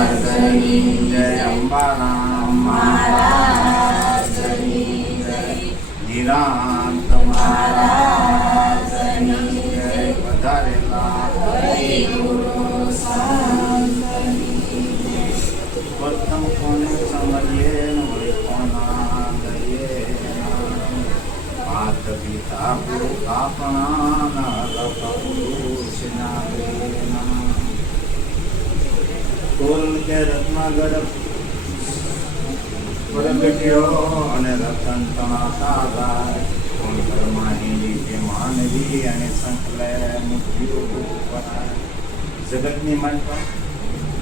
જય અંબારામ મહારાજની જય, નિરાંત મહારાજની જય, વધારેલા પ્રથમ કોને સમજીએ વળી કોના લઈએ, માત પિતા ગુરુ આપણા પુરુષના તોલ કે રત્નાગર પ્રગટ્યો અને રતન તણાતા ગાય, કોણ કર્માની કે માનવી અને સંકલે મુક્તિઓ પરાય. જગતની માનતા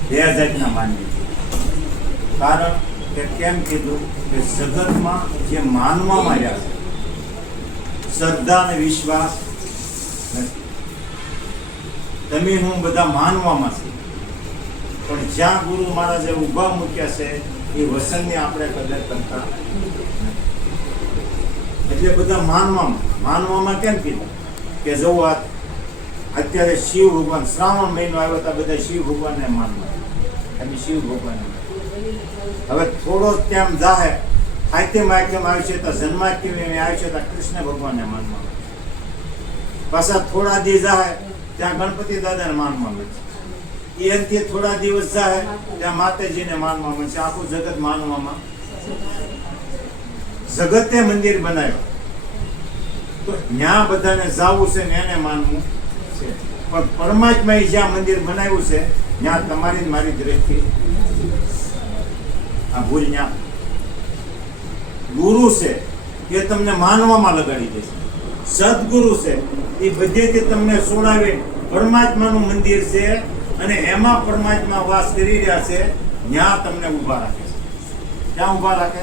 બે જાતના માનવી છે. કારણ કે કેમ કીધું કે જગતમાં જે માનવામાં આવ્યા છે શ્રદ્ધા અને વિશ્વાસ નથી. તમે હું બધા માનવામાં છે, પણ જ્યાં ગુરુ મહારાજે ઊભા મૂક્યા છે એ વસનને આપણે કદર કરતા નથી. એટલે બધા માનવામાં કેમ કીધું કે જો અત્યારે શિવ ભગવાન શ્રાવણ મહિનો આવ્યો તો બધા શિવ ભગવાનને માનવા, તમે શિવ ભગવાન. હવે થોડો તેમ જાહે સાહિત્યમાં આવશે તો જન્માષ્ટમી આવશે તો કૃષ્ણ ભગવાનને માનવા, પાછા થોડા દિવસ જાય ત્યાં ગણપતિ દાદાને માનવા મળશે, એનાથી થોડા દિવસ જાય ત્યાં માતાજીને માનવા મળશે. આખું જગત માનવામાં, જગતે મંદિર બનાવ્યું તો ત્યાં બધાને જાવું છે ને એને માનવું છે, પણ પરમાત્માએ જ્યાં મંદિર બનાવ્યું છે ત્યાં તમારી મારી દ્રષ્ટિ આ ભૂલ. ત્યાં ગુરુ છે એ તમને માનવામાં લગાડી દેશે, સદગુરુ છે એ બધેથી તમને સોડાવે પરમાત્માનું મંદિર છે અને એમાં પરમાત્મા વાસ કરી રહ્યા છે, ત્યાં તમને ઊભા રાખે છે. ત્યાં ઊભા રાખે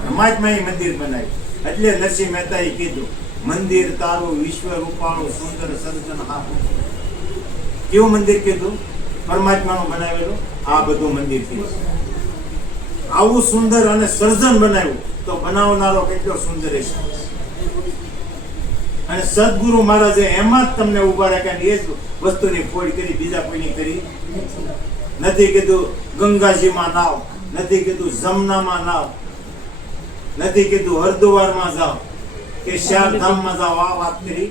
પરમાત્માએ મંદિર બનાવ્યું. એટલે નરસિંહ મહેતાએ કીધું મંદિર તારું વિશ્વ રૂપાળું સુંદર સર્જન આપું. કેવું મંદિર કીધું? પરમાત્માનું બનાવેલું આ બધું મંદિર કીધું. આવું સુંદર અને સર્જન બનાવ્યું તો બનાવનારો કેટલો સુંદર હશે. અને સદગુરુ મહારાજે એમાં જ તમને ઉભા રાખ્યા, એ જ વસ્તુની ખોડ કરી, બીજા કોઈની કરી નથી. કીધું ગંગાજીમાં નાવ, નથી કીધું જમનામાં નાવ, નથી કીધું હરિદ્વારમાં જાઓ કે ચારધામમાં જાઓ, આ વાત કરી.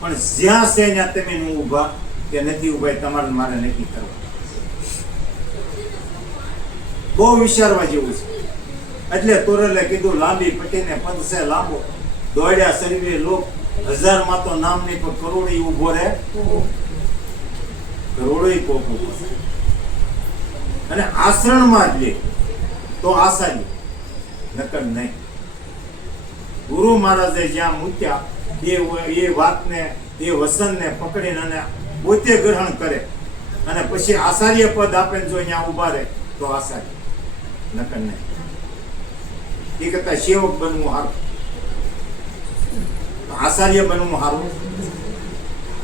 પણ જ્યાં છે ત્યાં તમે ઉભા કે નથી ઉભા તમારે મારે નક્કી કરવા. બહુ વિચારવા જેવું છે. એટલે તોરલે કીધું લાંબી પટીને પદ છે લાંબો, દોડ્યા શરીરે લોક, હજારમાં તો નામ નહીં પણ કરોડી ઉભો રહે, કરોડો કોક ઉભો. અને આશ્રણમાં જ લે તો આસાની, નકર નહીં. ગુરુ મહારાજે જ્યાં મૂક્યા એ વાતને, એ વસનને પકડીને અને પોતે ગ્રહણ કરે અને પછી આચાર્ય પદ આપે જો અહીંયા ઉભા રહે તો આચાર્ય, નકર નહીં. એ કરતા સેવક બનવું સારું, આચાર્ય બનવું સારું,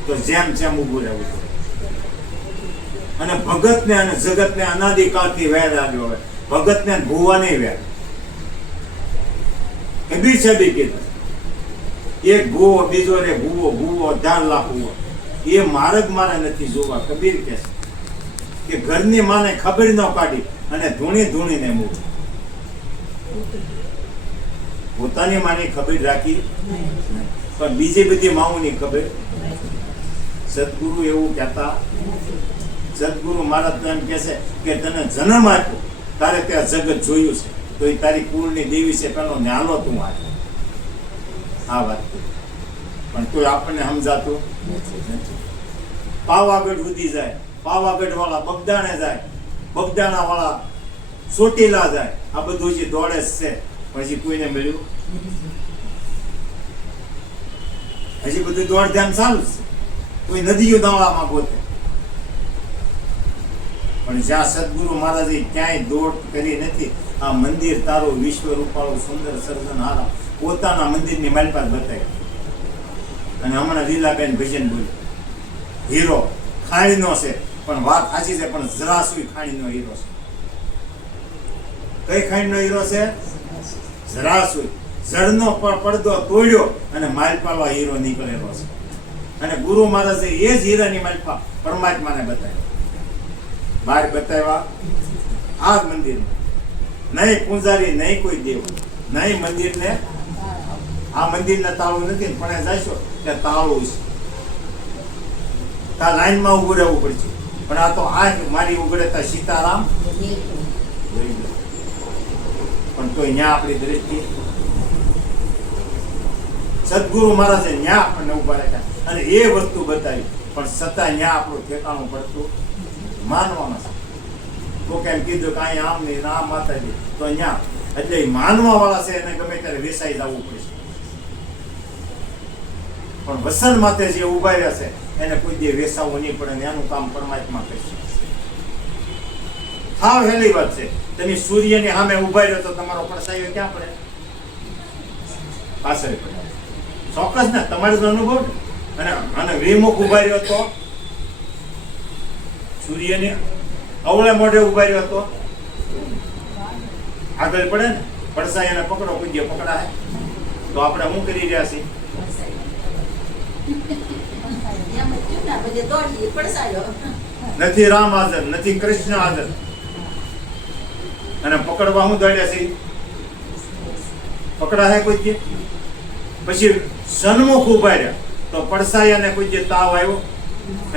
તો જેમ જેમ ઉભું રહેવું. અને ભગતને અને જગતને અનાદિકાળથી વેર આવ્યો હોય, ભગતને ભૂવાને વેર કબીર સાહેબે કીધું એક ભૂવો બીજો રે ભૂવો, ભૂવો ધારલા ભૂવો, એ માર્ગ મારે નથી જોવા. કબીર કહે કે ઘરની માને ખબર ન કાઢી અને ધૂણીને મૂળ, પોતાની માની ખબર રાખી પણ બીજી બધી માઓની ખબર. સદગુરુ એવું કહેતા, સદગુરુ મહારાજ તો એમ કહે છે કે તને જન્મ આપ્યો તારે ત્યાં જગત જોયું છે તો એ તારી કુળની દેવી છે, પેલો ન્યાલો તું આપ્યો. આ વાત પણ તો આપણને સમજાતું નથી. પાવાગઢ સુધી જાય, પાવાગઢ વાળા બગદાણે જાય, બગદાણા વાળા ચોટીલા જાય, આ બધું જે દોડે છે પછી કોઈને મળ્યું? હજી બધું દોડધામ ચાલુ છે. કોઈ નદીઓ દાવામાં ગોતે, પણ જ્યાં સદગુરુ મહારાજે ક્યાંય દોડ કરી નથી. આ મંદિર તારું વિશ્વ રૂપાળું સુંદર સર્જન હારા, પોતાના મંદિરની માલપાત બતાવી. અને હમણાં લીલાબેન ભજન બોલ્યું, હીરો ખાણીનો છે, પણ વાત સાચી છે, પણ જરાસુઈ ખાણીનો હીરો છે. કઈ ખાણીનો હીરો છે? જરાસુઈ. જળનો પડદો તોડ્યો અને માલપાલવા હીરો નીકળેલો છે. અને ગુરુ મહારાજે એ જ હીરાની માલપા પરમાત્માને બતાવ્યા. બહાર બતાવ્યા આ જ મંદિરમાં. નહીં પૂજારી, નહીં કોઈ દેવ, નહીં મંદિરને. આ મંદિરને તાળું નથી, પણ એ જશો કે તાળું છે. ત્યાં લાઈનમાં ઉભું રહેવું પડશે. પણ આ તો આંખ મારી ઉગડે તો સીતારામ જોઈ લો. પણ તો અહીંયા આપણી દ્રષ્ટિ સદગુરુ મહારાજે ન્યા આપણને ઉભા રાખ્યા અને એ વસ્તુ બતાવી, પણ છતાં ન્યા આપણું ઠેકાણું પડતું માનવામાં છે. તો કેમ કીધું કે અહીંયા આમ નહીં આમ માતાજી, તો ન્યા એટલે માનવા વાળા છે એને ગમે ત્યારે વેસાઈ જવું પડશે. પણ વસન માથે જે ઉભા રહ્યા છે એને કોઈ દે વેસાવવું નહીં પડે. એનું કામ પરમાત્મા કરશે. હાવ હેલી વાત છે. તમે સૂર્યની સામે ઉભા રહ્યો તો તમારો પડછાયો ક્યાં પડે? પાછળ પડે. ચોક્કસ ને, તમારો જ અનુભવ. અને વિમુખ ઉભા રહ્યો તો સૂર્યને અવળે મોઢે ઉભા રહ્યો તો આગળ પડે ને. પડછાયાને પકડો, કોઈ પકડાય તો આપણે શું કરી રહ્યા છીએ? નથી રામ હાજર, નથી કૃષ્ણ હાજર, અને પકડવા હું દોડ્યા છે? પકડા હે કોઈ જે? પછી સન્મુખ ઉભા રહ્યા તો પડસાયાને કોઈ જે તાવ આવ્યો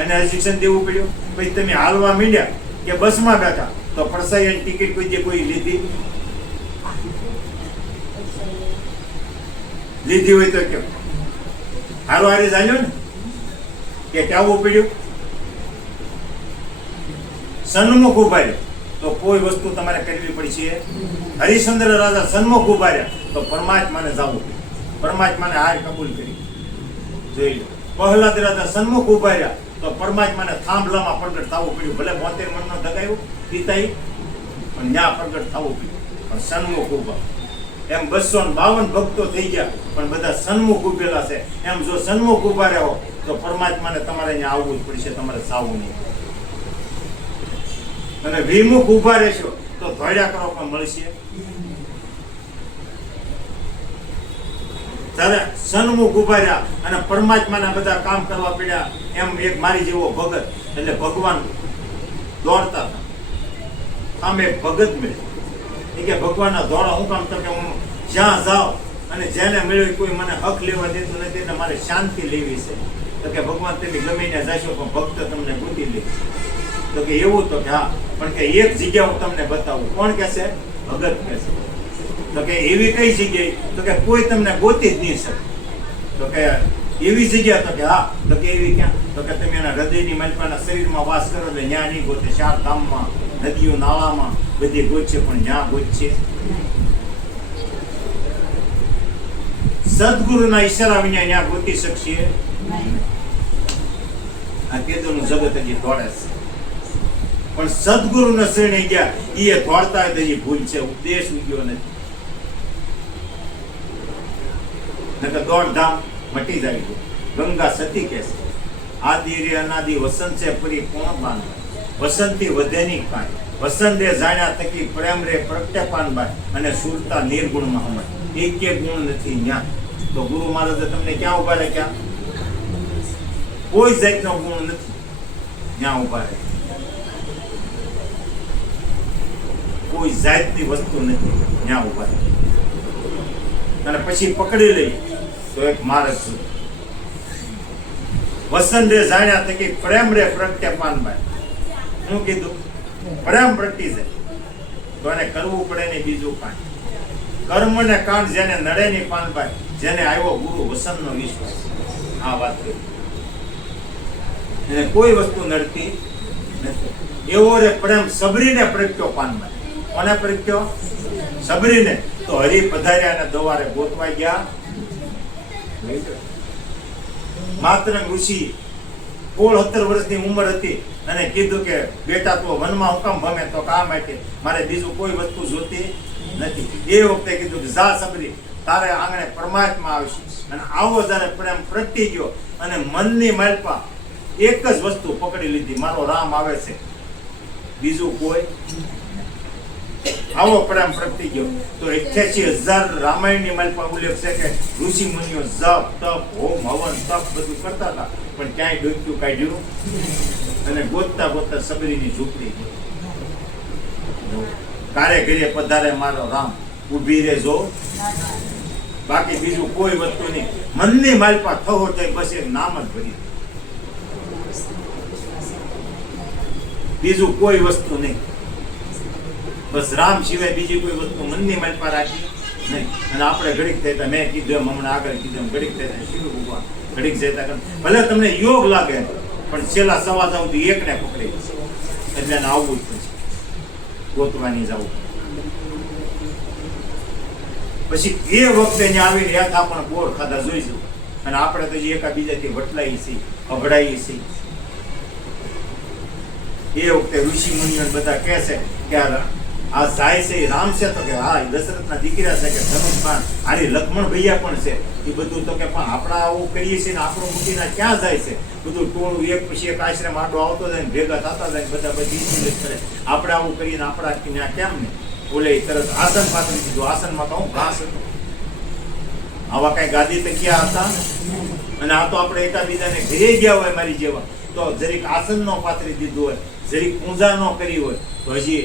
એને ઇન્જેક્શન દેવું પડ્યું. પછી તમે હાલવા માંડ્યા કે બસમાં બેઠા તો પડસાયાની ટિકિટ કોઈ લીધી હોય તો કેમ હારો હારી ચાલ્યો ને કે કેવું પડ્યું? સન્મુખ ઉભા રહ્યા તો કોઈ વસ્તુ તમારે કરવી પડશે. હરિશ્ચંદ્ર રાજા સન્મુખ ઉભા રહ્યા તો પરમાત્માને જવું પડ્યું. પરમાત્માને હાર કબૂલ કરી. જોઈ લો. પ્રહલાદ રાજા સન્મુખ ઉભા રહ્યા તો પરમાત્માને થાંભલામાં પ્રગટ થવું પડ્યું. ભલે 72 મણનો દગાયું પિતાઈ, પણ ન્યા પ્રગટ થવું પડ્યું. પણ સન્મુખ ઉભા. એમ 252 ભક્તો થઈ ગયા, પણ બધા સન્મુખ ઉભેલા છે. એમ જો સન્મુખ ઉભા રહો તો પરમાત્માને તમારે અહીંયા આવવું જ પડશે, તમારે સાવવું નહીં. અને વિમુખ ઉભા રહેશો તો ધોળ્યા કરો પણ મળશે. ત્યારે સન્મુખ ઉભા રહ્યા અને પરમાત્માના બધા કામ કરવા પડ્યા. એમ એક મારી જેવો ભગત, એટલે ભગવાન દોડતા હતા. આમ એક ભગત મળે એ કે ભગવાનના દોડા હું કામ? તો કે હું જ્યાં જાઉં અને જેને મળ્યો કોઈ મને હક લેવા દેતું નથી, એટલે મારે શાંતિ લેવી છે. તો કે ભગવાન તમે ગમે ત્યાં જશો પણ ભક્ત તમને ગોતી લે. તો કે એવું? તો કે હા, પણ કે એક જગ્યા હું તમને બતાવું. કોણ કહેશે? ભગત કહેશે. તો કે એવી કઈ જગ્યાએ? તો કે કોઈ તમને ગોતી જ નહીં શકે. તો કે એવી જગ્યા? તો કે હા. તો કે એવી ક્યાં? તો કે તમે એના હૃદયની માલપાના શરીરમાં વાસ કરો એટલે ત્યાં નહીં ગોતે. 4 ધામમાં, નદીઓ, નાળામાં બધી ગોતશે, પણ જ્યાં ગોતશે સદગુરુના ઈશારા વિના ત્યાં ગોતી શકશે. આ કેદોનું જગત હજી દોડે છે, પણ સદગુરુના શરણે ગયા એ દોડતા હોય તો હજી ભૂલ છે. ઉપદેશ ઉગ્યો નથી. નકર દોડધામ મટી જાય. ગંગા સતી કહે છે આદિ રે અનાદિ વસંત છે પરી કોણ બાંધ. વસંતી વધે ની કાંઈ. વસંતે જાણ્યા થકી પ્રેમ રે પ્રત્યપાન બાય અને સુરતા નિર્ગુણમાં હમણાં એક ગુણ નથી ન્યા. તો ગુરુ મહારાજે તમને ક્યાં ઉભા રાખ્યા? કોઈ જાતનો ગુણ નથી, ત્યાં ઉભા રહે. કોઈ જાતની વસ્તુ નથી, ત્યાં ઉભા રહે. અને પછી પકડી લઈ તો એક માર્ગ છે. વસન રે જાણ્યા થકી પ્રેમ રે પ્રત્યપાન બાય. શું કીધું? પ્રેમ પ્રગટી જાય તો એને કરવું પડે ને બીજું કાંઈ. કર્મ ને કાંડ જેને નડે ની પાનભાઈ, જેને આવ્યો ગુરુ વસન નો વિશ્વાસ. આ વાત એને કોઈ વસ્તુ નડતી નથી. એવો રે પ્રેમ સબરીને પ્રગટ્યો પાનભાઈ. કોને પ્રગટ્યો? સબરીને. તો હરિ પધાર્યા અને દવારે ગોતવાઈ ગયા. માત્ર ઋષિ 16-17 વર્ષની ઉંમર હતી અને કીધું કે બેટા તો વનમાં હું કામ ભમે? તો કામ માટે મારે બીજું કોઈ વસ્તુ જોતી નથી. એ વખતે કીધું કે જા સબરી, તારે આંગણે પરમાત્મા આવશે. અને આવો જ્યારે પ્રેમ પ્રગટી ગયો અને મનની માલપા એક જ વસ્તુ પકડી લીધી, મારો રામ આવે છે, બીજું કોઈ. આવો પ્રેમ પ્રગટી ગયો. તો 88,000 રામાયણની માલપા ઉલ્લેખ છે કે ઋષિ મુનિઓ જપ તપ હોમ હવન તપ બધું કરતા હતા. પણ ક્યાંય ડોક્યું કાઢ્યું અને ગોતતા ગોતતા સબરીની ઝૂંપડી કારે ઘરે પધારે મારો રામ ઊભી રે જો બાકી બીજું કોઈ વસ્તુ નહીં મનની માલપા થવો તો બસ એક નામ જ ભરી બીજું કોઈ વસ્તુ નહીં બસ રામ સિવાય બીજી કોઈ વસ્તુ મનની માલપા રાખી નહીં અને આપણે ઘડીક થતા મેં કીધું એમ હમણાં આગળ કીધું એમ ઘડીક થતા શિવ ઉભા ઘડીક જતા ભલે તમને યોગ લાગે પણ છેલ્લા સવા સુધી એકને પકડી એટલે એને આવવું જ પડશે ગોતવાની જવું પછી એ વખતે આવીને યાથા પણ બોર ખાધા જોઈશું અને આપણે તો એકાબીજાથી વટલાઈ છીએ અભડાઈ છીએ એ વખતે ઋષિ મુનિઓ બધા કહે છે કે આ જાય છે રામ છે તો કે હા દશરથના દીકરા છે કે ધનુષબાણ આની લક્ષ્મણ ભૈયા પણ છે એ બધું તો કે પણ આપણે આવું કરીએ છીએ ને આપણું મૂકીને ક્યાં જાય છે બધું ટોળું એક પછી એક આશ્રમ આડો આવતો જાય ને ભેગા થતા જાય બધા બધી કરે આપણે આવું કરીને આપણા ત્યાં કેમ ને બોલે તરત આસન પાથરી દીધું આસનમાં તો હું ઘાસ હતું આવા કઈ ગાદી તકિયા હતા અને આ તો આપણે એકાબીજાને ઘરે ગયા હોય મારી જેવા તો જરીક આસન નો પાથરી દીધું હોય જરીક પૂજા ન કરી હોય તો હજી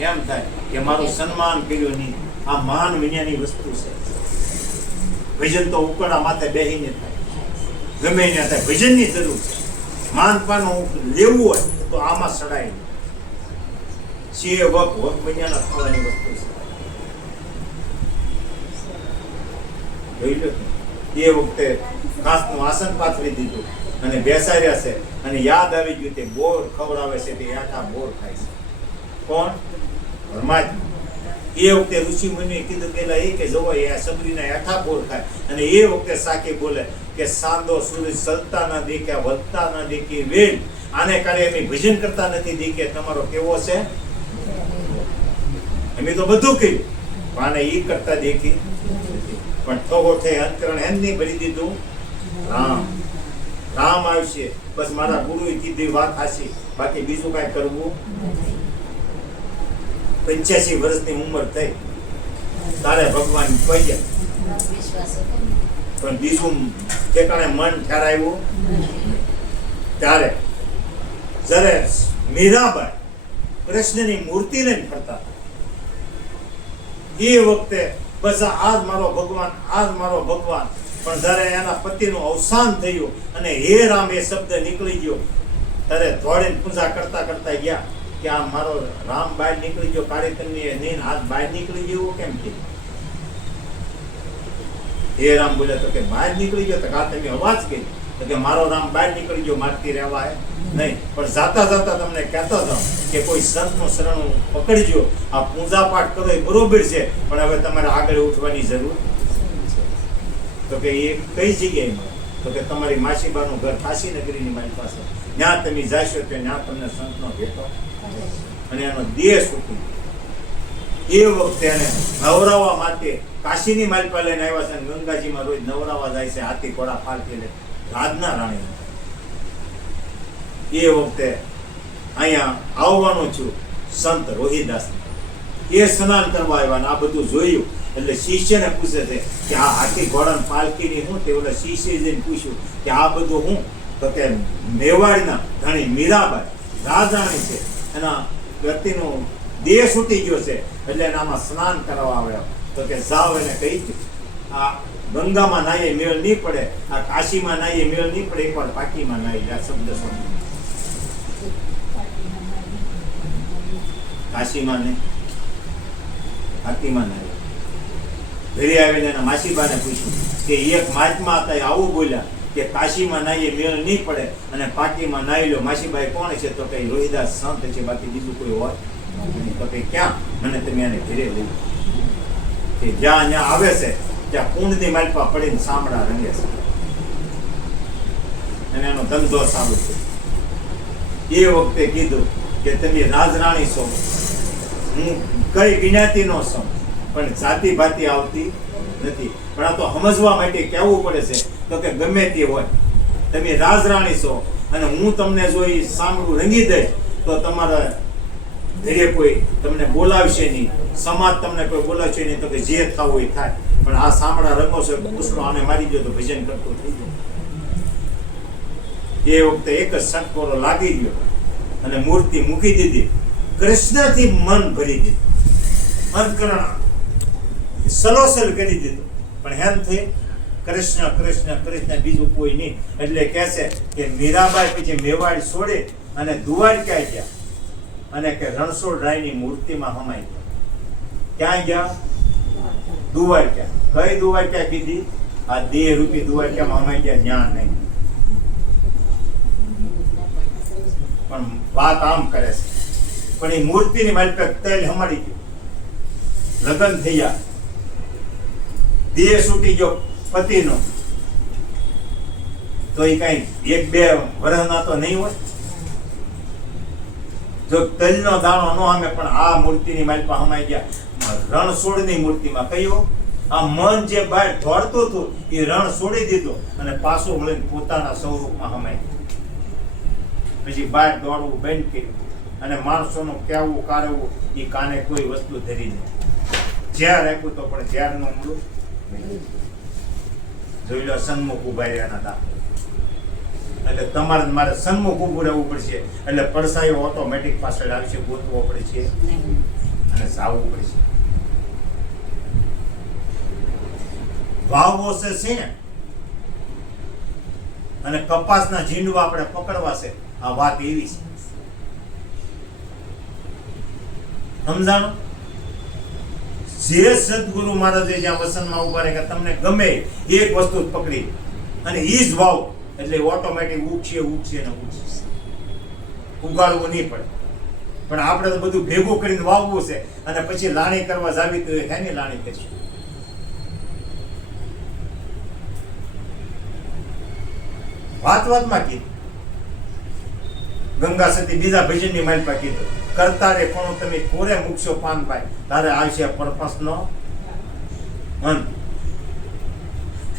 એમ થાય કે મારું સન્માન કર્યું નહીં આ માન વિનાની વસ્તુ છે ભજન તો ઉકળા માથે બેહીને થાય ગમે એને થાય ભજનની જરૂર છે માનપાનું લેવું હોય તો આમાં સડાય છે વક મહિનાના થવાની વસ્તુ છે એ વખતે ઘાસનું આસન પાથરી દીધું અને બેસાડ્યા છે અને યાદ આવી ગયું તે બોર ખવડાવે છે તે આખા બોર ખાય છે કોણ પરમાત્મા એ વખતે ઋષિ મુનિએ કીધું પેલા એ કે જોવો એ સબરીના આખા બોર ખાય અને એ વખતે સાકી બોલે કે સાંદો સૂરજ સલતા ન દેખે વધતા ન દેખે વેલ આને કારણે અમે ભજન કરતા નથી દેખે તમારો કેવો છે અમે તો બધું કર્યું પણ આને ઈ કરતા દેખી પણ થોડો થઈ અંતરણ એમની ભરી દીધું રામ રામ આવશે બસ મારા ગુરુએ કીધી વાત હાચી બાકી બીજું કાંઈ કરવું 85 વર્ષની ઉંમર થઈ તારે ભગવાન કહ્યા પણ બીજું ઠેકાણે મન ઠરાવ્યું ત્યારે જ્યારે મીરાબાઈ કૃષ્ણની મૂર્તિ લઈને ફરતા એ વખતે બસ આજ મારો ભગવાન પણ જ્યારે એના પતિનું અવસાન થયું અને હે રામ એ શબ્દ નીકળી ગયો ત્યારે દોડીને પૂજા કરતા કરતા ગયા કે આ મારો રામ બહાર નીકળી ગયો કાર્યક્રમની નીન હાથ બહાર નીકળી ગયો કેમ કે હે રામ બોલ્યા તો કે બહાર નીકળી ગયો તો આ તમે અવાજ કરી તો કે મારો રામ બહાર નીકળી ગયો મારતી રહેવાય નહીં પણ જાતા જાતા તમને કહેતો હતો કે કોઈ સંતનું શરણું પકડજો આ પૂજા પાઠ કરો એ બરોબર છે પણ હવે તમારે આગળ ઉઠવાની જરૂર તો કે એ કઈ જગ્યાએ મળે તો કે તમારી માસીબાનું ઘર કાશી નગરીની મારી પાસે ત્યાં તમે જાશો તો ત્યાં તમને સંતનો ભેટો અને એનો દેહ છૂટી એ વખતે એને નવરાવા માટે કાશીની માલપા લઈને આવ્યા છે અને ગંગાજીમાં રોજ નવરાવા જાય છે હાથી ઘોડા ફાલતી લે રાજના રાણી એ વખતે અહીંયા આવવાનો છું સંત રોહિદાસ એ સ્નાન કરવા આવ્યા આ બધું જોયું એટલે શિષ્યને પૂછે છે કે આ હાથી ઘોડા પાલકીની હું તે ઓલા શિષ્ય જઈને પૂછ્યું કે આ બધું હું તો કે મેવાડના ધણી મીરાબાઈ રાજાણી છે એના વ્યક્તિનો દેહ છૂટી ગયો છે એટલે એનામાં સ્નાન કરવા આવ્યો તો કે જાઓ એને કહી આ ગંગામાં નાહીએ મેળ નહીં પડે આ કાશીમાં નાહીએ મેળ નહીં પડે એકવાર પાકીમાં નાહી આ શબ્દ સાંભળ્યો કાશીમાં નહીં પાકીમાં નાહી ઘરે આવીને એના માસીબાને પૂછ્યું કે એક મહાત્મા હતા આવું બોલ્યા કે કાશીમાં નાહીએ મેળ નહીં પડે અને પાકીમાં નાહી લો માસીબાઈ કોણ છે તો કઈ રોહિદાસ સંત છે બાકી બીજું કોઈ હોય તો કઈ ક્યાં મને તમે એને ઘરે લઈ કે જ્યાં ત્યાં આવે છે ત્યાં કુંડની માલપા પડીને સાંભળા રંગે છે અને એનો ધંધો સારો છે એ વખતે કીધું કે તમે રાજરાણી છો હું કઈ જ્ઞાતિનો છું પણ જાતિ ભાતી આવતી નથી પણ આ તો સમજવા માટે કહેવું પડે છે તો કે ગમે તે હોય તમે રાજરાણી છો અને હું તમને જો એ સાંભળું રંગી દઈશ તો તમારા ઘરે કોઈ તમને બોલાવશે નહીં સમાજ તમને કોઈ બોલાવશે નહીં તો કે જે થવું એ થાય પણ આ સાંભળા રંગો છે પૂછડો આને મારી ગયો તો ભજન કરતો થઈ જાય એ વખતે એક જ સટકોરો લાગી ગયો અને મૂર્તિ મૂકી દીધી. કૃષ્ણથી મન ભરી દીધું, અંતકરણ સલોસલ કરી દીધું. પણ હેમ થઈ કૃષ્ણ કૃષ્ણ કૃષ્ણ, બીજું કોઈ નહીં. એટલે કહેશે કે મીરાબાઈ પછી મેવાડ છોડે અને દ્વારકા ગયા અને કે રણછોડરાયની મૂર્તિમાં હમાઈ ગયા. ક્યાં ગયા? દ્વારકા. કઈ દ્વારકા કીધી? આ દેહ રૂપી દ્વારકામાં હમાઈ ગયા. જ્ઞાન નહીં. પણ વાત આમ કરે છે, પણ એ મૂર્તિની મારી પર તેલ હમાડી ગયું. લગ્ન થયા, દેહ છૂટી ગયો પતિનો, તો એ કઈ એક બે વર્ષના તો નહીં હોય. જો તલનો દાણો નો આમે, પણ આ મૂર્તિની મારી પર હમાઈ ગયા. રણછોડની મૂર્તિમાં કયો આ મન જે બહાર દોડતું હતું એ રણ છોડી દીધું અને પાછું વળીને પોતાના સ્વરૂપમાં હમાઈ ગયું. પછી બહાર દોડવું બંધ કર્યું અને માણસોનું કહેવું કારવું એ કાને કોઈ વસ્તુ ધરી નહીં. ઝેર આપ્યું તો પણ ઝેરનું મૂળ જોઈ લો. સન્મુખ ઉભા રહ્યાના દાખલા. એટલે તમારે મારે સન્મુખ ઉભું રહેવું પડશે. એટલે પડસાયો ઓટોમેટિક પાછળ આવશે, ગોતવો પડશે અને સાવવું પડશે. વાવવો છે અને કપાસના ઝીંડવા આપણે પકડવા છે. આ વાત એવી છે, સમજાણું? જે સદગુરુ મહારાજે જ્યાં વસનમાં ઉભા રહે કે તમને ગમે એક વસ્તુ પકડી અને ઈ જ વાવ, એટલે ઓટોમેટિક ઉગશે ને ઉગશે. ઉગાડવું નહીં પડે. પણ આપણે તો બધું ભેગું કરીને વાવવું છે અને પછી લાણી કરવા જાવી તો એની લાણી કરશું. વાતમાં કીધું ગંગા સતી બીજા ભજનની માલપા કીધું, કરતા રે પણ તમે કોરે મૂકશો પાનભાઈ, તારે આવશે પડપસનો અંત.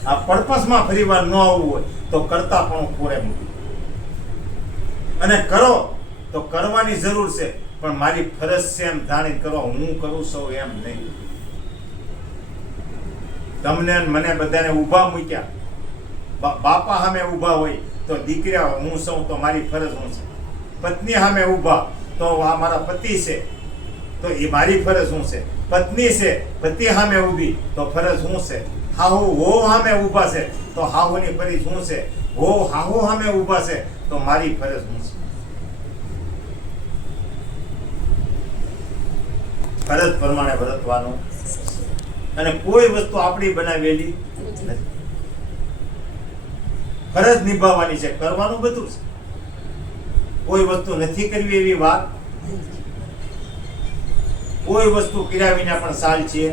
આ પડપસમાં ફરીવાર ન આવવું હોય તો કરતા પણ કોરે મૂકી અને કરો તો કરવાની જરૂર છે, પણ મારી ફરજ છે એમ જાણી કરો. હું કરું સૌ એમ નહીં. તમને મને બધાને ઊભા મૂક્યા, બાપા સામે ઊભા હોય તો દીકરા હું સૌ, તો મારી ફરજ હું છે. પત્ની સામે ઊભા તો આ મારા પતિ છે, તો એ મારી ફરજ શું છે. પત્ની છે, પતિ સામે ઊભી તો ફરજ શું છે. હાહુ હો સામે ઊભા છે તો હાહુની ફરજ શું છે. હો હાહુ સામે ઊભા છે તો મારી ફરજ શું છે. ફરજ પ્રમાણે વર્તવાનું અને કોઈ વસ્તુ આપણી બનાવેલી નથી. ફરજ નિભાવવાની છે, કરવાનું બધું છે. કોઈ વસ્તુ નથી કરવી એવી વાત, કોઈ વસ્તુ કર્યા વિના પણ સાલ છે.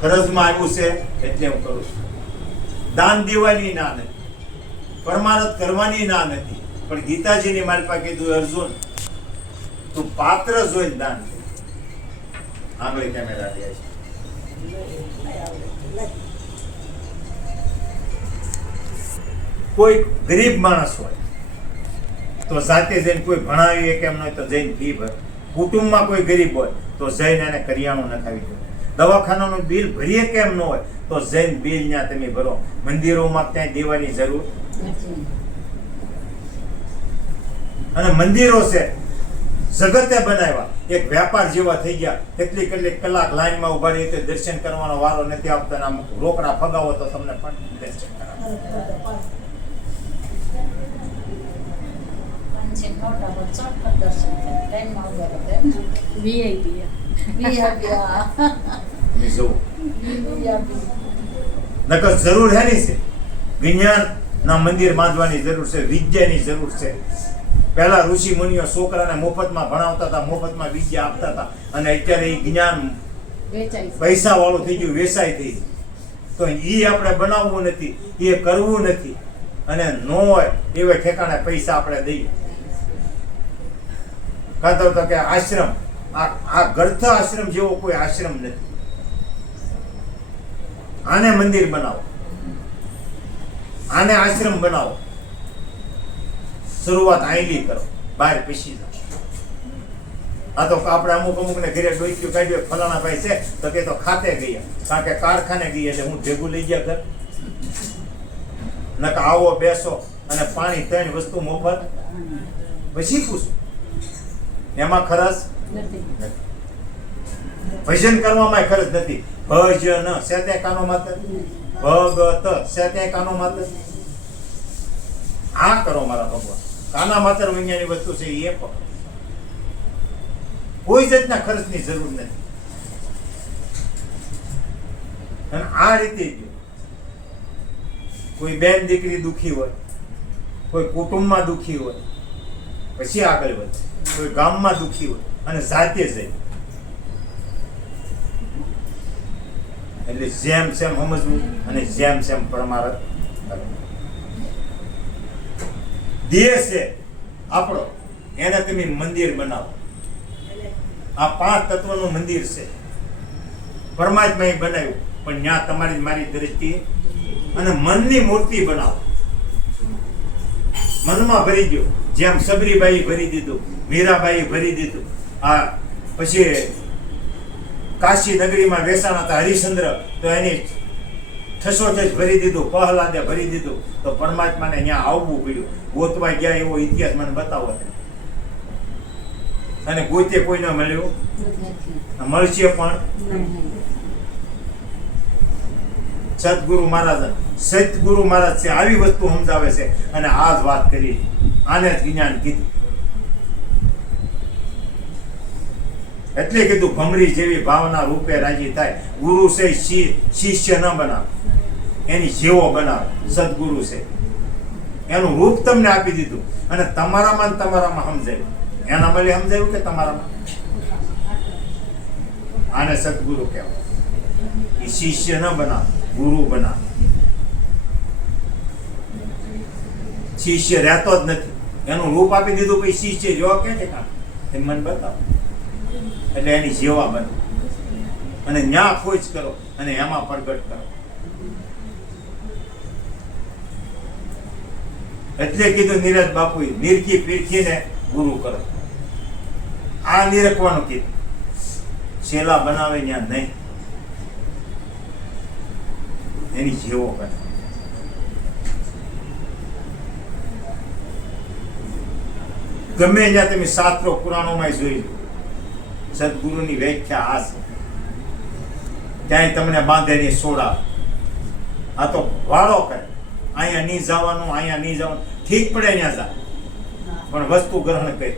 ફરજમાં આવ્યું છે એટલે હું કરું છું. દાન દેવાની ના નથી, પરમારથ કરવાની ના નથી, પણ ગીતાજીની માલપા કીધું, અર્જુન તું પાત્ર જોઈને દાન દે. આંગળી કેમેરા દે છે. કોઈ ગરીબ માણસ હોય તો જાતે જઈને કોઈ ભણાવીએ કેમ ન હોય તો જઈને ફી ભરે. કુટુંબમાં કોઈ ગરીબ હોય તો જઈને એને કરિયાણું નખાવી દો. દવાખાનાનું બિલ ભરીએ કેમ ન હોય તો જઈને બિલ ત્યાં તમે ભરો. મંદિરોમાં ક્યાંય દેવાની જરૂર નથી. અને મંદિરો છે જગતે બનાવ્યા, એક વ્યાપાર જેવા થઈ ગયા. કેટલી કલાક લાઈનમાં ઉભા રહીએ તો દર્શન કરવાનો વારો નથી આવતો. આમ રોકડા ફગાવો તો તમને પણ દર્શન કરાવે. નકર જરૂર હેની છે, વિજ્ઞાન ના મંદિર બાંધવાની જરૂર છે, વિદ્યાની જરૂર છે. પહેલા ઋષિ મુનિઓ છોકરાને મફતમાં ભણાવતા હતા, મફતમાં વિદ્યા આપતા હતા, અને અત્યારે એ જ્ઞાન પૈસા વાળું થઈ ગયું, વેચાઈ થઈ ગયું. તો એ આપણે બનાવવું નથી, એ કરવું નથી. અને ન હોય એવા ઠેકાણે પૈસા આપણે દઈએ. કાં તો કે આશ્રમ, આ ગર્થ આશ્રમ જેવો કોઈ આશ્રમ નથી. આને મંદિર બનાવો, આને આશ્રમ બનાવો. શરૂઆત આઈલી કરો, બહાર પીસી જાઓ. આ તો આપણે અમુક ને ઘરે ડોક્યું કાઢ્યું, ફલાણા ભાઈ છે તો કે તો ખાતે ગયા, કારણ કે કારખાને ગઈ એટલે હું ભેગું લઈ ગયા ઘર. નક આવો બેસો અને પાણી 3 વસ્તુ મફત પછી પૂછું એમાં ખરસ ભજન કરવામાં ખરચ નથી. ભજન સેતે કાનો માત્ર ભગત સેતે કાનો માત્ર આ કરો મારા ભગવાન. કાના માત્ર વિજ્ઞાની વસ્તુ છે એ પણ કોઈ જાતના ખર્ચની જરૂર નથી. અને આ રીતે કોઈ બેન દીકરી દુખી હોય, કોઈ કુટુંબમાં દુખી હોય પછી આગળ વધે, કોઈ ગામમાં દુખી હોય અને જાતે જાય. એટલે જેમ જેમ સમજવું અને જેમ જેમ પરમારથ કરવું. દેહ છે આપણો, એને તમે મંદિર બનાવો. આ 5 તત્વનું મંદિર છે, પરમાત્માએ બનાવ્યું, પણ ત્યાં તમારી મારી દ્રષ્ટિએ અને મનની મૂર્તિ બનાવો. મનમાં ભરી દો, જેમ સબરીબાઈ ભરી દીધું, મીરાબાઈ ભરી દીધું. આ પછી કાશી નગરીમાં વેસાણા હતા હરિશ્ચંદ્ર, તો એની ઠસોઠસ ભરી દીધું, પ્રહલાદે ભરી દીધું. તો પરમાત્માને અહીંયા આવવું પડ્યું. ગોતવા ગયા એવો ઇતિહાસ મને બતાવો. અને ગોતે કોઈ ન મળ્યું, મળશે પણ સદગુરુ મહારાજ. સદગુરુ મહારાજ છે આવી વસ્તુ સમજાવે છે અને આ જ વાત કરી, આને જ જ્ઞાન કીધું. એટલે કીધું ભમરી જેવી ભાવના રૂપે રાજી થાય. ગુરુ છે શિષ્ય ન બનાવે, એની જેવો બનાવે. સદગુરુ છે એનું રૂપ તમને આપી દીધું અને તમારામાં સમજાયું. એના મળે સમજાયું કે તમારામાં? આને સદગુરુ કહેવાય. એ શિષ્ય ન બનાવે, ગુરુ બનાવે. શિષ્ય રહેતો જ નથી, એનું રૂપ આપી દીધું. પછી શિષ્ય જો કે કામ એ મને બતાવો. એટલે એની જેવા બનો અને ન્યા ખોજ કરો અને એમાં પ્રગટ કરો. એટલે કીધું નીરજ બાપુએ, નિરખી પીરખીને ગુરુ કરો. આ નિરખવાનું કીધું. શેલા બનાવે ત્યાં નહીં, એની જેવો કરે. ગમે ત્યાં તમે શાસ્ત્રો પુરાણોમાં જોઈ લો, સદગુરુની વ્યાખ્યા આ છે. ક્યાંય તમને બાંધે નહીં, સોડા. આ તો વાળો કરે. અહીંયા નહીં જવાનું, અહીંયા નહીં જવાનું. ઠીક પડે અહીંયા જા, પણ વસ્તુ ગ્રહણ કરી.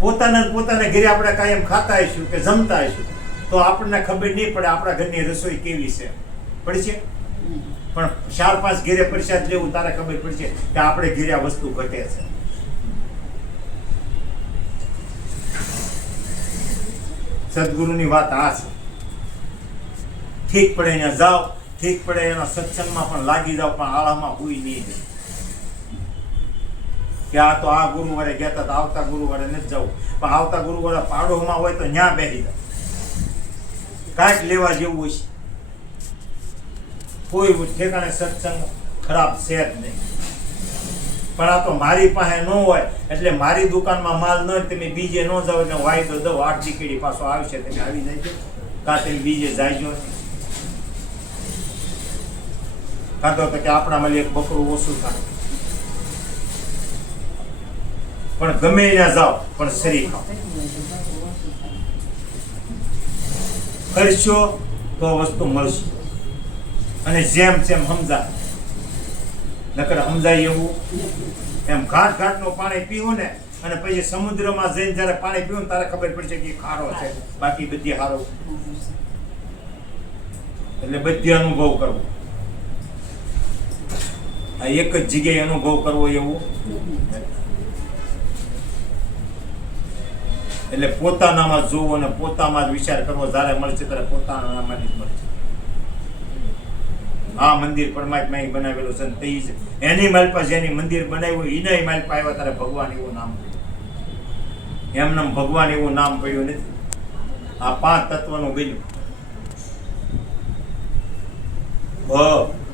પોતાના ઘરે આપણે કાયમ ખાતા હશું કે જમતા હશું તો આપણને ખબર નહીં પડે આપણા ઘરની રસોઈ કેવી છે. પડશે? પણ 4-5 ઘરે પ્રસાદ લેવું તારે ખબર પડશે કે આપણે ઘરે આ વસ્તુ ઘટે છે. સદગુરુની વાત આ છે. ઠીક પડે અહીંયા જાઓ, ઠીક પડે એના સત્સંગમાં પણ લાગી જાઓ, પણ આળામાં હુઈ નહીં જાય કે આ તો આ ગુરુવારે ગયા હતા, આવતા ગુરુવારે નથી જવું. પણ આવતા ગુરુવારે પાડોમાં હોય તો ન્યા બેસી જાવ. કાંઈક લેવા જેવું હશે. કોઈ ઠેકાણે સત્સંગ ખરાબ છે જ નહીં. પણ આ તો મારી પાસે ન હોય એટલે મારી દુકાનમાં માલ ન હોય, તમે બીજે ન જાઓ એટલે વાયદો દો 8 ટીકડી પાછો આવશે, તમે આવી જાય. કાં તમે બીજે જાયજો, કાં તો કે આપણા માલી એક બકરું ઓછું થાય. પણ ગમે ત્યાં જાઓ પણ શરીર ખાઓ. કરશો તો વસ્તુ મળશે. અને જેમ જેમ સમજાય, નકર સમજાય એવું એમ ઘાટનું પાણી પીવું ને અને પછી સમુદ્રમાં જઈને જયારે પાણી પીવું ને તારે ખબર પડશે કે ખારો છે, બાકી બધી હારો. એટલે બધી અનુભવ કરવો. આ એક જ જગ્યાએ અનુભવ કરવો એવું. એટલે પોતાનામાં જોવો અને પોતામાં જ વિચાર કરવો. જ્યારે મળશે ત્યારે પોતાનામાં જ મળશે. આ મંદિર પરમાત્માએ બનાવેલું છે. એની માલપા જેની મંદિર બનાવ્યું એના માલપા આવ્યા ત્યારે ભગવાન એવું નામ પડ્યું. એમનામ ભગવાન એવું નામ પડ્યું નથી. આ 5 તત્વનું બન્યું.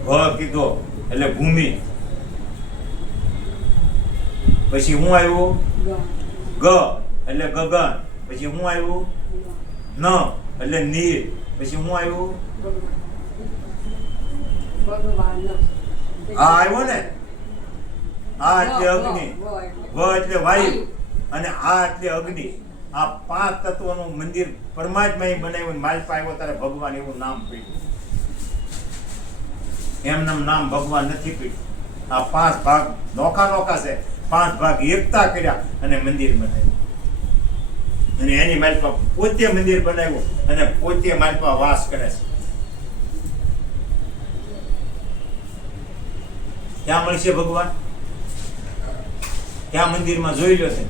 ભ કીધો એટલે ભૂમિ. પછી હું આવ્યું ગ એટલે ગગન. પછી હું આવ્યું ન એટલે નીર. પછી હું આવ્યું પ આ આવ્યો ને, આ એટલે અગ્નિ, વ એટલે વાયુ, અને આ એટલે અગ્નિ. આ 5 તત્વોનું મંદિર પરમાત્માએ બનાવ્યું. માલપા આવ્યો ત્યારે ભગવાન એવું નામ પીડ્યું. એમનું નામ ભગવાન નથી પીડ્યું. આ 5 ભાગ નોખા છે. 5 ભાગ એકતા કર્યા અને મંદિર બનાવ્યું. અને એની માલપા પોતે મંદિર બનાવ્યું અને પોતે માલપા વાસ કરે છે. ક્યાં મળશે ભગવાન? ક્યાં મંદિરમાં જોઈ લો છે?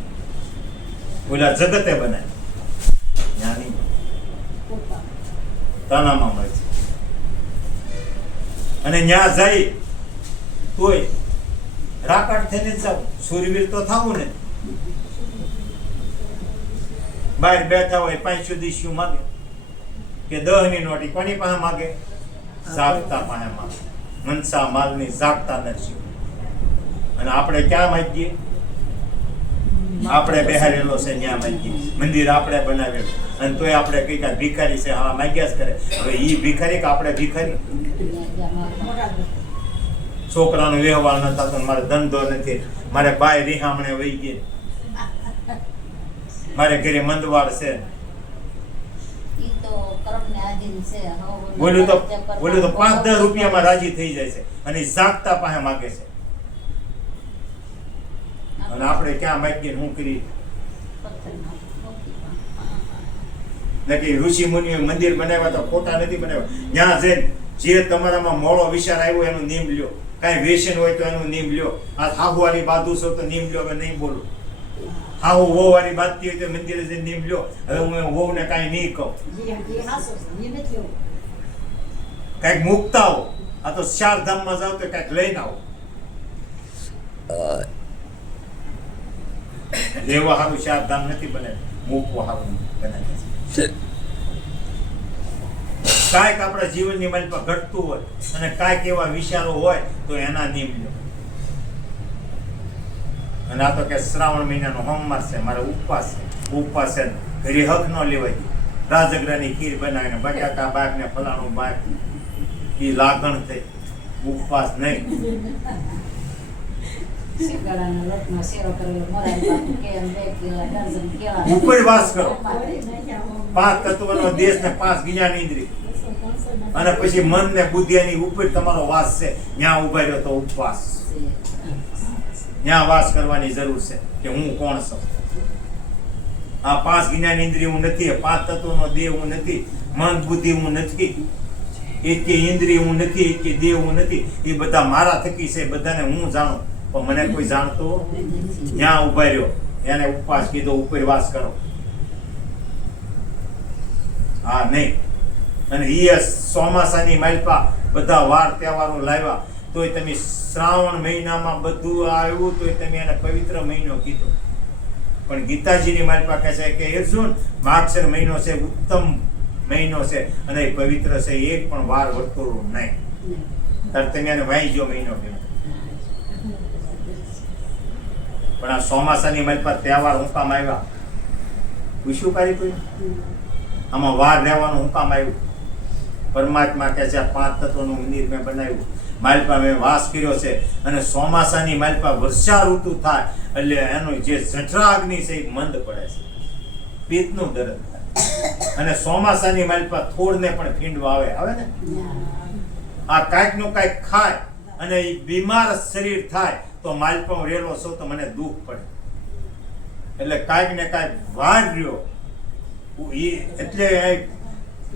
ઓલા જગતે બનાવ્યું, ત્યાં નહીં, તાનામાં મળે છે. અને ત્યાં જાય તોય રાકાટ થઈને જ જાવ, સુરવીર તો થવું ને. બહાર બેઠા હોય 500 દીશું માગે કે 10 ની નોટી કોની પાસે માગે? જાગતા પાસે માગે. મનસા માલની જાગતા નથી. અને આપણે ક્યાં માંગીએ? આપણે બેહારેલો છે ત્યાં માંગીએ. મંદિર આપણે બનાવેલું અને તોય આપણે કઈ કાંઈ ભિખારી છે, હા માંગ્યા જ કરે. હવે ઈ ભિખારી કે આપણે ભિખારી? છોકરાનો વ્યવહાર ન થતો, મારે ધંધો નથી, મારે બાય રિહામણે વહી ગઈ, મારે ઘરે મંદવાડ છે, બોલ્યું તો 5-10 રૂપિયામાં રાજી થઈ જાય છે અને જાગતા પાસે માગે છે. અને આપણે ક્યાં માગીએ? શું કરી? નક્કી ઋષિ મુનિઓ મંદિર બનાવ્યા તો ખોટા નથી બનાવ્યા. ત્યાં જઈને જે તમારામાં મોળો વિચાર આવ્યો એનું નિયમ લ્યો. કાંઈ વ્યસન હોય તો એનું નિયમ લ્યો. આ હાહુવાળી બાધુ છો તો નિયમ લ્યો. હવે નહીં બોલું. હાહુ વહુ વાળી બાતતી હોય તો મંદિરે જઈને નિયમ લ્યો. હવે હું વહુને કાંઈ નહીં કહું. કાંઈક મૂકતા આવો. આ તો 4 ધામમાં જાવ તો કાંઈક લઈને આવો. લેવા હારું 4 ધામ નથી બને, મૂકવા હારું બને છે. કાંઈક આપણા જીવનની માલમાં ઘટતું હોય અને કાંઈક એવા વિચારો હોય તો એના નિયમ લો. અને આ તો કે શ્રાવણ મહિનાનો હોમવાર છે, મારે ઉપવાસ છે. ઉપવાસ છે, ઘરે હક ન લેવાય. રાજગરાની ખીર બનાવીને બટાકા બાગ ને ફલાણું બાગ, એ લાગણ થઈ. ઉપવાસ નહીં. ઉપરવાસ કરો. 5 તત્વનો દેશ ને 5 જ્ઞાન ઇન્દ્રિય અને પછી મન ને બુદ્ધિ ની ઉપર તમારો વાસ છે. ત્યાં ઉભા રહ્યો તો ઉપવાસ. ત્યાં વાસ કરવાની જરૂર છે કે હું કોણ છું. આ 5 જ્ઞાન ઇન્દ્રિય હું નથી, 5 તત્વનો દેહ હું નથી, મન બુદ્ધિ હું નથી, એક ઇન્દ્રિય હું નથી, એક દેહ હું નથી. એ બધા મારા થકી છે. બધાને હું જાણું પણ મને કોઈ જાણતો. ત્યાં ઉભા રહ્યો એને ઉપવાસ કીધો. ઉપરવાસ કરો. હા નહીં. અને એ ચોમાસાની માલપા બધા વાર તહેવારો લાવ્યા તોય તમે શ્રાવણ મહિનામાં બધું આવ્યું તોય તમે એને પવિત્ર મહિનો કીધો. પણ ગીતાજીની માલપા કહે છે કે અર્જુન, માગશર મહિનો છે, ઉત્તમ મહિનો છે અને એ પવિત્ર છે. એક પણ વાર વધતો નહીં. ત્યારે તમે એને વાંચજો મહિનો કહેવાય. પણ આ ચોમાસાની માલપા તહેવાર હું કામ આવ્યા? પૂછ્યું કાઢી કોઈ? આમાં વાર રહેવાનું હું કામ આવ્યું? પરમાત્મા કહે છે 5 તત્વનું મંદિર મેં બનાવ્યું, માલપા મેં વાસ કર્યો છે. અને ચોમાસાની માલપા વર્ષા ઋતુ થાય એટલે એનું જે જઠરાગ્નિ છે એ મંદ પડે છે, પિત્તનું દર્દ થાય. અને ચોમાસાની માલપા થોડને પણ ફીંડવા આવે ને. આ કાંઈક નું કાંઈક ખાય અને એ બીમાર શરીર થાય તો માલપા રેલો છો તો મને દુઃખ પડે. એટલે કાંઈક ને કાંઈક વાર રહ્યો એટલે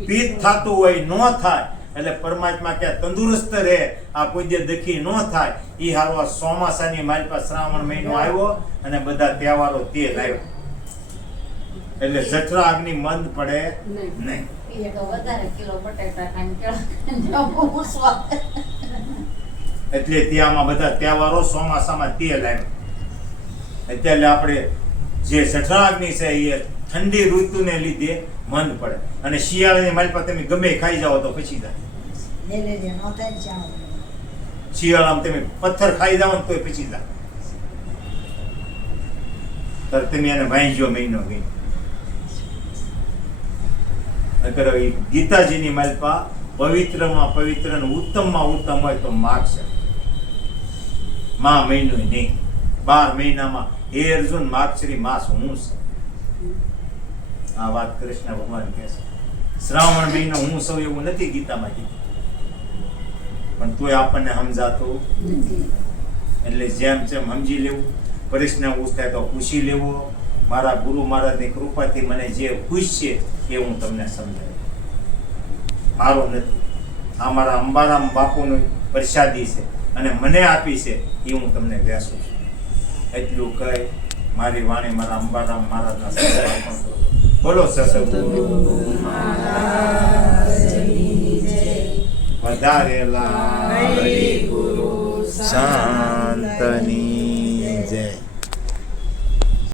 પિત્ત થતું હોય ન થાય એટલે પરમાત્મા કે તંદુરસ્ત રહે, આ કોઈ દે દખી ન થાય. એ હારો આ ચોમાસાની માલપા શ્રાવણ મહિનો આવ્યો અને બધા તહેવારો તે લાવ્યો એટલે જઠરા અગ્નિ મંદ પડે નહીં. એટલે ત્યાંમાં બધા તહેવારો ચોમાસામાં તે લાવ્યો. એટલે આપણે જે જઠરાગ્નિ છે એ ઠંડી ઋતુને લીધે મંદ પડે. અને શિયાળાની માલપા તમે ગમે ખાઈ જાઓ તો પછી જાય. શિયાળામાં તમે પથ્થર ખાઈ જાઓ તો પછી જાય. તો તમે એને વાંચજો મહિનો ગઈ. ગીતાજીની માલપા પવિત્રમાં પવિત્ર અને ઉત્તમમાં ઉત્તમ હોય તો માર્ગશીર. મા મહિનો નહીં, 12 મહિનામાં હે અર્જુન માર્ગશીરી માસ હું છું. આ વાત કૃષ્ણ ભગવાન કહે છે. શ્રાવણ મહિનો હું સૌ એવું નથી ગીતામાં કીધું, પણ તોય આપણને સમજાતું એટલે જેમ જેમ સમજી લેવું. પ્રશ્ન ઉઠાય તો પૂછી લેવો. મારા ગુરુ મહારાજની કૃપાથી મને જે પૂછશે એ હું તમને સમજાવું. મારો નથી, આ મારા અંબારામ બાપુની પ્રસાદી છે અને મને આપી છે એ હું તમને વ્યાસું છું. એટલું કહી મારી વાણી મારા અંબારામ મહારાજના સંસ્કાર અર્પણ કરું. બોલો સદગુરુ વધારેલા હરિ ગુરુ શાંતની